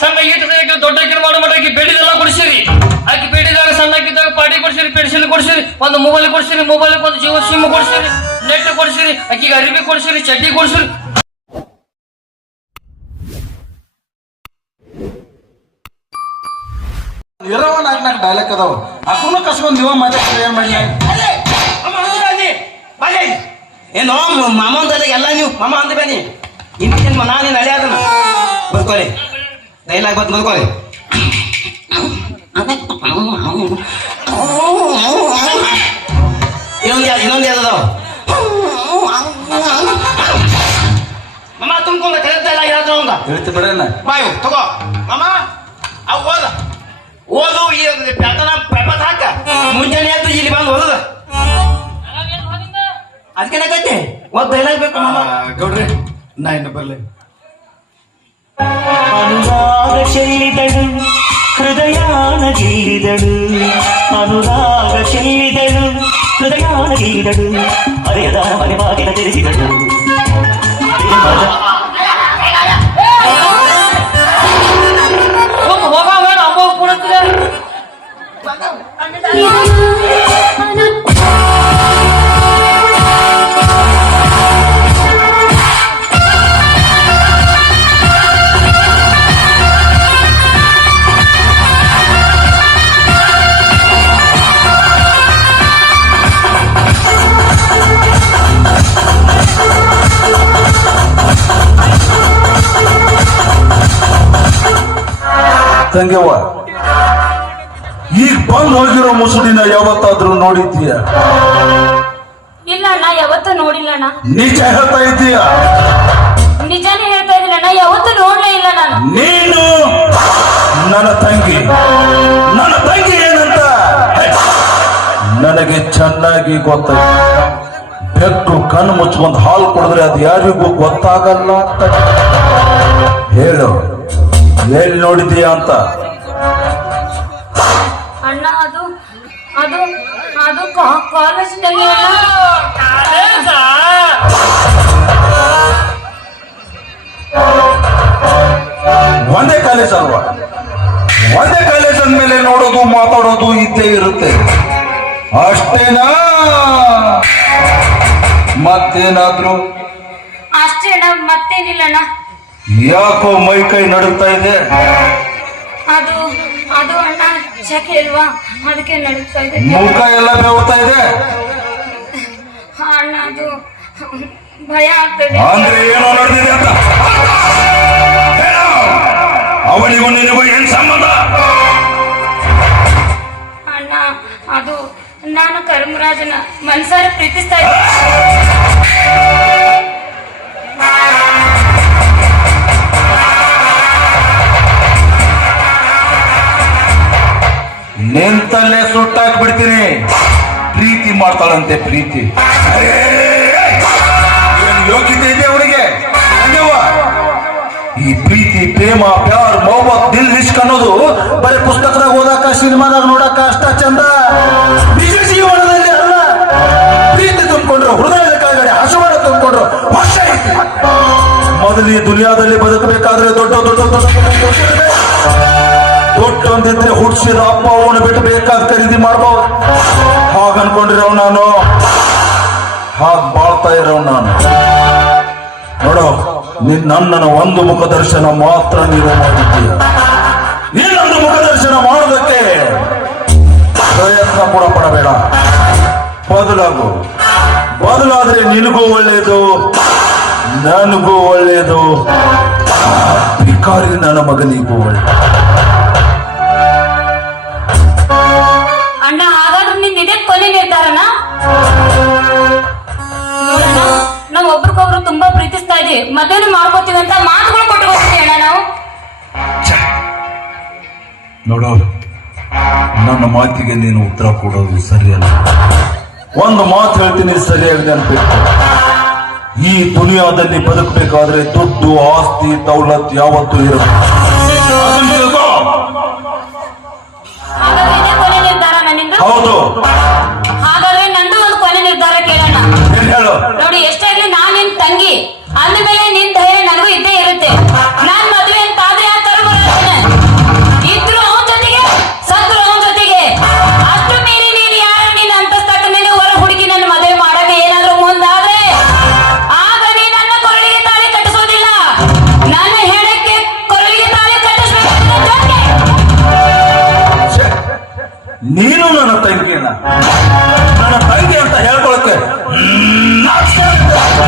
ಸಣ್ಣ ಈಟದಾಗ ದೊಡ್ಡ ಮಾಡೋ ಮಟ್ಟ ಬೇಡಿದೆಲ್ಲ ಕೊಡಿಸಿರಿ. ಆಕಿ ಬೇಡಿದಾಗ ಸಣ್ಣಕ್ಕಿದ್ದಾಗ ಪಾಟಿ ಕೊಡ್ಸಿರಿ, ಪೆನ್ಸಿಲ್ ಕೊಡ್ಸಿರಿ, ಒಂದು ಮೊಬೈಲ್ ಕೊಡ್ಸಿರಿ, ಮೊಬೈಲ್ ಒಂದು ಜಿಯೋ ಸಿಮ್ ಕೊಡ್ಸಿರಿ, ನೆಟ್ ಕೊಡ್ಸಿರಿ, ಆಕಿಗೆ ಅರಿವಿ ಕೊಡ್ಸಿರಿ, ಚಡ್ಡಿ ಕೊಡ್ಸಿರಿ. ಇರವ ನಾಲ್ಕು ಡೈಲಾಗ್ ಅದಾವ ಅಕ್ಕೂ ಕಸ್ಕೊಂಡ್ ನೀವ ಮಾತಾಡ್ತೀರಿ ಏನ್ ಮಾಡಿ ಏನೋ ಮಾಮ ಅಂತದಾಗ ಎಲ್ಲ ನೀವು ಮಾಮ ಅಂತ ಬೇನಿ ಇನ್ನೇನು ನಾನು ನಡೆ ಅದನ್ನ ಬರ್ಕೊಳ್ಳಿ ಡೈಲಾಗ್ ಬಂದು ಬರ್ಕೊಳ್ಳಿ. ಇನ್ನೊಂದು ಯಾವ್ದದಾವ ಮಾಮ ತುಂಬ್ಕೊಂಡ ಕರೆಕ್ಟಲ್ಲ ಹೇಳ್ತಾವ ಅಂತ ಹೇಳ್ತಿ ಬಿಡಣ್ಣ ಬಾಯು ತಗೋ ಮಾಮ ಅವು ಓದ ಓದು ಈ ಪ್ಯಾಟರ್ನ ಪೇಪರ್ ಹಾಕ ಮುಂಜಾನೆ ಆಯ್ತು ಇಲ್ಲಿ ಬಂದು ಓದದ ಅದಕ್ಕೇನಾಗೈತೆ ಒಂದು ಡೈಲಾಗ್ ಬೇಕು ಮಾಮ. ಗೌಡ್ರಿ ನಾ ಇನ್ನು ಬರ್ಲಿ. ಅನುರಾಗ ಚೆಲ್ಲಿದಳು ಹೃದಯಾನ ಗೀರಿದಳು, ಅನುರಾಗ ಚೆಲ್ಲಿದಳು ಹೃದಯಾನ ಗೀರಿದಳು, ಅರೆಯದಾರ ಮನೆ ಬಾಗಿಲ ತೆರೆಸಿದಳು. ತಂಗೆವ್ವ, ಈಗ ಬಂದ್ ಹೋಗಿರೋ ಮುಸುಡಿನ ಯಾವತ್ತಾದ್ರೂ ನೋಡಿದ್ದೀಯ? ಇಲ್ಲ ಅಣ್ಣ, ಯಾವತ್ತೂ ನೋಡಿಲ್ಲ ಅಣ್ಣ. ನಿಜ ಹೇಳ್ತಾ ಇದ್ದೀಯ? ನಿಜಾನೇ ಹೇಳ್ತಾ ಇದ್ದೀನಿ ಅಣ್ಣ, ಯಾವತ್ತೂ ನೋಡ್ಲೇ ಇಲ್ಲ ನಾನು. ನೀನು ನನ್ನ ತಂಗಿ ಏನಂತ ನನಗೆ ಚೆನ್ನಾಗಿ ಗೊತ್ತಾಯ್ತು. ಬೆಕ್ಕು ಕಣ್ಣು ಮುಚ್ಕೊಂಡ್ ಹಾಲು ಕುಡಿದ್ರೆ ಅದು ಯಾರಿಗೂ ಗೊತ್ತಾಗಲ್ಲ ಅಂತ ಹೇಳು, ಎಲ್ಲಿ ನೋಡಿದೀಯ ಅಂತ. ಅಣ್ಣ ಅದು ಅದು ಅದು ಕಾಲೇಜಿನಲ್ಲಿ ಒಂದೇ ಕಾಲೇಜ್ ಅಲ್ವಾ? ಒಂದೇ ಕಾಲೇಜ್ ಅಂದ್ಮೇಲೆ ನೋಡೋದು ಮಾತಾಡೋದು ಇದ್ದೇ ಇರುತ್ತೆ, ಅಷ್ಟೇನಾ? ಮತ್ತೇನಾದ್ರು? ಅಷ್ಟೇ ಅಣ್ಣ, ಮತ್ತೇನಿಲ್ಲ ಅಣ್ಣ. ಯಾಕೋ ಮೈ ಕೈ ನಡುತ್ತಾ ಇದೆ? ಅದು ಅದು ಅಣ್ಣ ಶಕೆ ಅಲ್ವಾ, ಅದಕ್ಕೆ ನಡುತ್ತಾ ಇದೆ. ಮುಖ ಎಲ್ಲ ಬೆವರ್ತಾ ಇದೆ ಅಣ್ಣ, ಅದು ಭಯ ಆಗ್ತದೆ. ಅಂದ್ರೆ ಏನೋ ನಡೆದಿದೆ ಅಂತ. ಅವನಿಗೂ ನಿನಗೂ ಏನ್ ಸಂಬಂಧ? ಅಣ್ಣ, ಅದು ನಾನು ಕರ್ಮರಾಜನ ಮನ್ಸಾರ ಪ್ರೀತಿಸ್ತಾ ಇದ್ದೆ. ನಿಂತಲ್ಲೇ ಸುಟ್ಟಾಕ್ ಬಿಡ್ತೀನಿ. ಪ್ರೀತಿ ಮಾಡ್ತಾಳಂತೆ, ಪ್ರೀತಿ. ಯೋಗ್ಯತೆ ಇದೆ ಅವನಿಗೆ? ಈ ಪ್ರೀತಿ, ಪ್ರೇಮ, ಪ್ಯಾರ್, ಮೊಹಬ್ಬತ್, ದಿಲ್ ಇಷ್ಕ್ ಅನ್ನೋದು ಬರೀ ಪುಸ್ತಕದಾಗ ಓದಾಕ, ಸಿನಿಮಾದಾಗ ನೋಡಾಕ ಅಷ್ಟ ಚಂದ. ನಿಜ ಜೀವನದಲ್ಲಿ ಅಲ್ಲ. ಪ್ರೀತಿ ತುಂಬಿಕೊಂಡ್ರು ಹೃದಯದ ಕೆಳಗಡೆ ಹಸುವಾಡ ತುಂಬಿಕೊಂಡ್ರು ವರ್ಷ ಐತಿ. ಮೊದಲು ಈ ದುನಿಯಾದಲ್ಲಿ ಬದುಕಬೇಕಾದ್ರೆ ದೊಡ್ಡ ದೊಡ್ಡ ದೊಡ್ಡೊಂದಿದ್ರೆ ಹುಡ್ಸಿದ ಅಪ್ಪ ಅವನು ಬಿಟ್ಟು ಬೇಕಾದ ಖರೀದಿ ಮಾಡ್ಬೋದು. ಹಾಗ ಅನ್ಕೊಂಡಿರವ್ ನಾನು, ಹಾಗ್ ಬಾಳ್ತಾ ಇರವ್ ನಾನು. ನೋಡೋ, ನನ್ನನ್ನು ಒಂದು ಮುಖದರ್ಶನ ಮಾತ್ರ ನೀವು ಮಾಡಿದ್ದೀಯ. ಇನ್ನೊಂದು ಮುಖದರ್ಶನ ಮಾಡೋದಕ್ಕೆ ಪ್ರಯತ್ನ ಕೂಡ ಪಡಬೇಡ. ಬದಲಾದ್ರೆ ನಿನಗೂ ಒಳ್ಳೇದು, ನನಗೂ ಒಳ್ಳೇದು, ಭಿಕಾರಿ ನನ್ನ ಮಗನಿಗೂ ಒಳ್ಳೇದು. ಅಣ್ಣ, ಹಾಗಾದ್ರೆ ನಿಂದ ಇದೇ ಕೊನೆ ನಿರ್ಧಾರನ? ನೋಡೋಣ, ನಾವು ಒಬ್ರಿಗೊಬ್ರು ತುಂಬಾ ಪ್ರೀತಿಸ್ತಾ ಇದೀವಿ, ಮದುವೆ ಮಾಡ್ಕೋತೀವಿ ಅಂತ ಮಾತುಗಳು ಕೊಟ್ಕೊತೀವಿ ಅಣ್ಣ ನಾವು. ನೋಡು, ನನ್ನ ಮಾತಿಗೆ ನೀನು ಉತ್ತರ ಕೊಡೋದು ಸರಿಯಲ್ಲ. ಒಂದು ಮಾತು ಹೇಳ್ತೀನಿ, ಸರಿಯಾಗಿ ನೆನಪಿಟ್ಟು. ಈ ದುನಿಯಾದಲ್ಲಿ ಬದುಕಬೇಕಾದ್ರೆ ದುಡ್ಡು, ಆಸ್ತಿ, ದೌಲತ್ ಯಾವತ್ತೂ ಇರುತ್ತೆ. ಹಾಗಾದ್ರೆ ಇದೇ ಕೊನೆ ನಿರ್ಧಾರ ನನ್ನಿಂದ? ಹೌದು. ಹಾಗಾದ್ರೆ ನಂದು ಒಂದು ಕೊನೆ ನಿರ್ಧಾರ ಕೇಳೋಣ. ಹೇಳು. ನೋಡಿ, ಎಷ್ಟೇ ಇರ್ಲಿ ನಾನ್ ನಿನ್ ತಂಗಿ ಅಂದ ಮೇಲೆ ನಿನ್ ಧೈರ್ಯ ನನಗೂ ಇದ್ದೇ ಇರುತ್ತೆ. ನಾನ್ ಮದುವೆ ಅಂತ ಆದ್ರೆ ಆ ತರ ಬರೋಣ. ನೀನು ನನ್ನ ತಂಗಿನ ನನ್ನ ತಂಗಿ ಅಂತ ಹೇಳ್ಕೊಳಕ್ಕೆ ನಾಚಿಕೆ ಆಗುತ್ತೆ.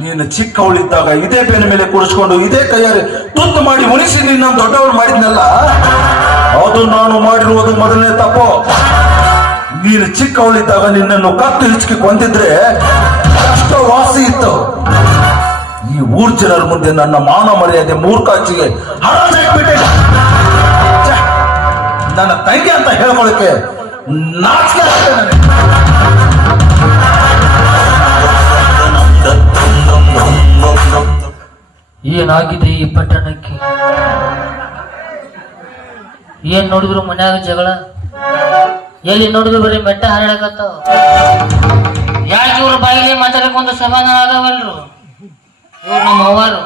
ನೀನು ಚಿಕ್ಕವಳಿದ್ದಾಗ ಇದೇ ಬೆನ್ನ ಮೇಲೆ ಕೂರಿಸ್ಕೊಂಡು ಇದೇ ಕೈಯಾರೆ ತುತ್ತು ಮಾಡಿ ಉಳಿಸಿ ನಿನ್ನ ದೊಡ್ಡವಳು ಮಾಡಿದ್ನಲ್ಲ, ಅದು ನಾನು ಮಾಡಿರುವುದು ಮೊದಲನೇ ತಪ್ಪು. ನೀನು ಚಿಕ್ಕವಳಿದ್ದಾಗ ನಿನ್ನನ್ನು ಕತ್ತು ಹಿಚ್ಕಿ ಕೊಂದಿದ್ರೆ ಕಷ್ಟ ವಾಸಿ ಇತ್ತು. ಈ ಊರ್ ಜನರ ಮುಂದೆ ನನ್ನ ಮಾನ ಮರ್ಯಾದೆ ಮೂರ್ಖಾಚಿಗೆ ಹರಾಜಾಗ್ಬಿಟ್ಟೆ. ನನ್ನ ತಂಗಿ ಅಂತ ಹೇಳ್ಕೊಳಕ್ಕೆ ನಾಚಿಕೆ ಆಗುತ್ತೆ ನನಗೆ. ಏನಾಗಿದೆ ಈ ಪಟ್ಟಣಕ್ಕೆ? ಏನ್ ನೋಡಿದ್ರು ಮನ್ಯಾಗ ಜಗಳ, ಎಲ್ಲಿ ನೋಡಿದ್ರು ಬರೀ ಮೆಟ್ಟ ಹರಡಕತ್ತಾವ. ಯಾಕೆ ಇವ್ರ ಬಾಯಿಗೆ ಮಾತಾಡಕ್ ಒಂದು ಸಮಾಧಾನ ಆಗವಲ್ರು? ಇವ್ರು ನಮ್ಮ ಅವ್ವಾರು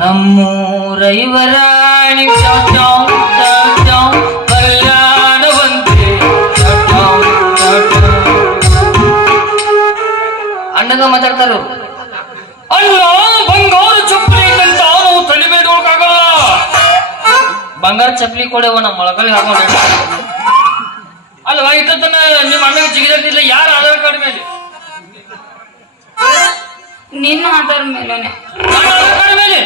ನಮ್ಮೂರ ಇವರಾಣಿ ಕಲ್ಯಾಣವಂತೆ ಅಣ್ಣಗ ಮಾತಾಡ್ತಾರ. ಅಲ್ಲ ಬಂಗಾರ ಚಪ್ಪಲಿ ಅಂತ ನಾವು ತಲೆ ಮೇಲೆ ನೋಡಕ್ಕಾಗಲ್ಲ. ಬಂಗಾರ ಚಪ್ಪಲಿ ಕೊಡವ ನಮ್ಮ ಮೊಳಕಲ್ಲಿ ಹಾಕೊಂಡ ಅಲ್ವಾ? ಇಟ್ಟತನ ನಿಮ್ಮ ಅಣ್ಣಗೆ ಜಿಗಿದಿಲ್ಲ. ಯಾರ ಆಧಾರ್ ಕಾರ್ಡ್ ಮೇಲೆ? ನಿನ್ನ ಆಧಾರ್ ಮೇಲೆನೆ. ನನ್ನ ಆಧಾರ್ ಕಾರ್ಡ್ ಮೇಲೆ?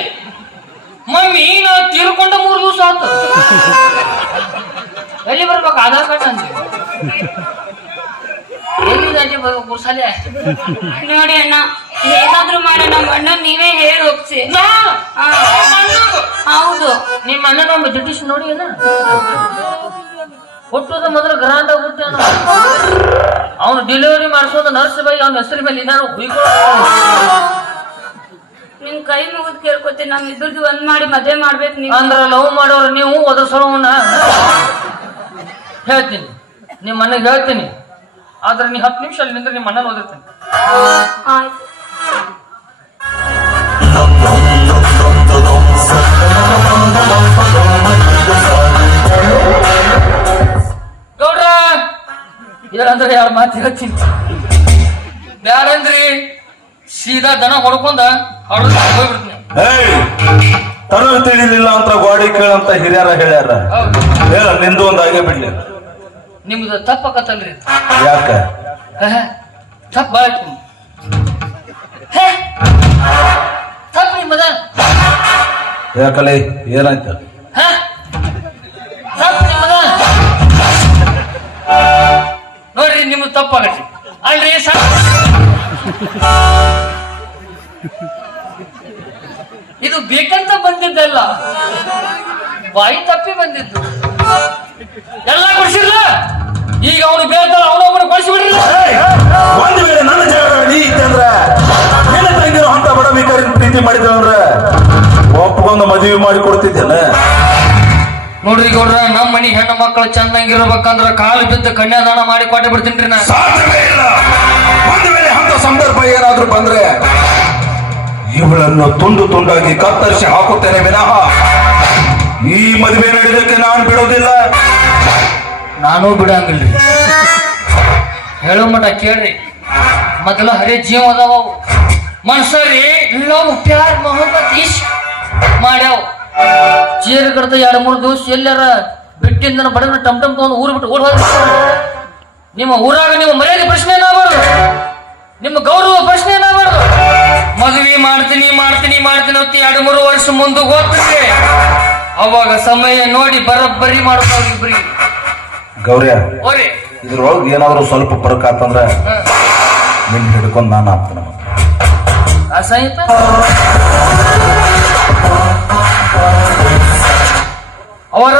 ಮಮ್ಮಿ ನಾ ತೀರ್ಕೊಂಡ 3 ದಿವಸ ಆತು. ಎಲ್ಲಿ ಬರ್ಬೇಕು ಆಧಾರ್ ಕಾರ್ಡ್ ಅಂತ? ಎಲ್ಲಿ ಗುರ್ಸಾಲೆ ನೋಡಿ ಅಣ್ಣ, ಏನಾದ್ರೂ ಮಾಡ ನಮ್ಮ ಅಣ್ಣ ನೀವೇ ಹೇಳಿ ಒಪ್ಸಿ. ಹೌದು, ನಿಮ್ಮ ಅಣ್ಣನ ಒಮ್ಮೆ ಬ್ರಿಟಿಷ್ ನೋಡಿ ಅಲ್ಲ, ಹುಟ್ಟೋದ ಮೊದಲು ಗ್ರಾಂಡ್ ಆಗಿ ಹುಟ್ಟ. ಅವನು ಡೆಲಿವರಿ ಮಾಡಿಸೋದು ನರ್ಸ್ ಬೈ ಅವನ ಹೆಸರು ಮೇಲೆ ನಾನು ನಿನ್ ಕೈ ಮುಗಿದ್ ಕೇಳ್ಕೊತೀನಿ, ನಮ್ ಇದ್ರದ್ದು ಒಂದ್ ಮಾಡಿ ಮದ್ವೆ ಮಾಡ್ಬೇಕು ನೀವು. ಅಂದ್ರ ಲವ್ ಮಾಡೋರು ನೀವು ಒದಸೋವನ್ನ ಹೇಳ್ತೀನಿ, ನಿಮ್ಮ ಅಣ್ಣಗೆ ಹೇಳ್ತೀನಿ. ಆದ್ರೆ ನೀ 10 ನಿಮಿಷ ಅಲ್ಲಿ ನಿಂದ್ರೆ ನಿಮ್ಮ ಅಣ್ಣನ ಓದಿರ್ತೀನಿ. ಆಯ್ತು. ಗೌಡ್ರ ಏನಂದ್ರೆ 2 ಮಾತು ಹೇಳ್ತೀನಿ. ಬ್ಯಾರಂದ್ರಿ ಸೀದಾ ದನ ಹೊಡ್ಕೊಂಡ ಹೋಗ್ಬಿಡ್ತೀನಿ. ತನ ತಿಳಿಲಿಲ್ಲ ಅಂತ ಗಾಡಿ ಕೇಳಂತ ಹಿರಿಯರ ಹೇಳ್ಯಾರ. ಹೇಳ ನಿಂದು ಒಂದು ಹಾಗೆ ಬಿಡ್ಲಿ. ನಿಮ್ದು ತಪ್ಪಕತ್ತಲ್ರಿ? ಯಾಕ ತಪ್ಪ ಬಾಯ್ತು. ತಪ್ಪ ನಿಮ್ಮದ ಯಾಕಲೆ ಏನಾಯ್ತು? ತಪ್ಪ ನಿಮ್ಮದ ನೋಡ್ರಿ, ನಿಮ್ದು ತಪ್ಪಾಗತ್ತೆ ಅಲ್ರಿ. ಇದು ಬೇಕಂತ ಬಂದಿದ್ದಲ್ಲ, ಬಾಯಿ ತಪ್ಪಿ ಬಂದಿದ್ದು. ಎಲ್ಲ ಕೊಡ್ಸಿರ್ಲ. ಈಗ ಅವನು ಬೇಡ್ತಾರ, ಅವನೊಬ್ಬನು ಕೊಡಿಸ್ಬಿಡ್ರಿ. ಒಂದು ವೇಳೆ ನನ್ನ ಜಗಳ ನೀ ಇತ್ತಂದ್ರ ನಿನ್ನ ತಂಗಿರೋ ಅಂತ ಬಡ ಬೇಕಾರಿ ಪ್ರೀತಿ ಮಾಡಿದ್ರ ಒಪ್ಪಗೊಂದು ಮದುವೆ ಮಾಡಿ ಕೊಡ್ತಿದ್ದೇನೆ. ನೋಡ್ರಿ ಗೌಡ್ರ, ನಮ್ಮ ಮನಿ ಹೆಣ್ಣು ಮಕ್ಕಳು ಚಂದಂಗಿರ್ಬೇಕಂದ್ರ ಕಾಲು ಬಿದ್ದು ಕನ್ಯಾದಾನ ಮಾಡಿ ಕೊಟ್ಟೆ ಬಿಡ್ತೀನಿ ನಾ. ಸಾಧ್ಯವೇ ಇಲ್ಲ. ಒಂದು ವೇಳೆ ಅಂತ ಸಂದರ್ಭ ಏನಾದ್ರೂ ಬಂದ್ರೆ ಇವಳನ್ನು ತುಂಡು ತುಂಡಾಗಿ ಕತ್ತರಿಸಿ ಹಾಕುತ್ತೇನೆ ವಿನಃ ಈ ಮದುವೆ ನಡೆಯೋದಕ್ಕೆ ನಾನು ಬಿಡೋದಿಲ್ಲ. ನಾನೂ ಬಿಡಂಗಿಲ್ರಿ. ಹೇಳೋ ಮಠ ಕೇಳ್ರಿ. ಮೊದಲ ಹರೇ ಜೀವ ಅದಾವ ಮನ್ಸರಿ ಲವ್ ಪ್ಯಾರ್ ಮೊಹಬ್ಬತ್ ಇಶ್ ಮಾಡ್ಯಾವ. ಚೀರ್ ಕಡ್ತ 2-3 ದಿವಸ ಎಲ್ಲಾರ ಬಿಟ್ಟಿಂದ ಬಡವನ ಟಮ್ ತಗೊಂಡು ಊರು ಬಿಟ್ಟು ಓಡ್ ಹೋದ. ನಿಮ್ಮ ಊರಾಗ ನಿಮ್ಮ ಮರ್ಯಾದೆ ಪ್ರಶ್ನೆ ಏನಾಗಬಾರ್ದು, ನಿಮ್ಮ ಗೌರವ ಪ್ರಶ್ನೆ ಏನಾಗಬಾರ್ದು. ಮದುವೆ ಮಾಡ್ತೀನಿ ಮಾಡ್ತೀನಿ ಮಾಡ್ತೀನಿ ಅಂತ 2-3 ವರ್ಷ ಮುಂದೆ ಹೋಗ್ತಿದ್ರೆ ಅವಾಗ ಸಮಯ ನೋಡಿ ಬರಬ್ಬರಿ ಮಾಡ್ತಾವ ಇಬ್ರಿಗೆ. ಗೌರ್ಯ, ಓರಿ ಇದ್ರೊಳಗೆ ಏನಾದ್ರು ಸ್ವಲ್ಪ ಫರಕ್ ಆತಂದ್ರ ನಿನ್ ಹಿಡ್ಕೊಂಡ್ ನಾನು ಆಗ್ತೇನೆ. ಅಸಹಿತ ಅವರ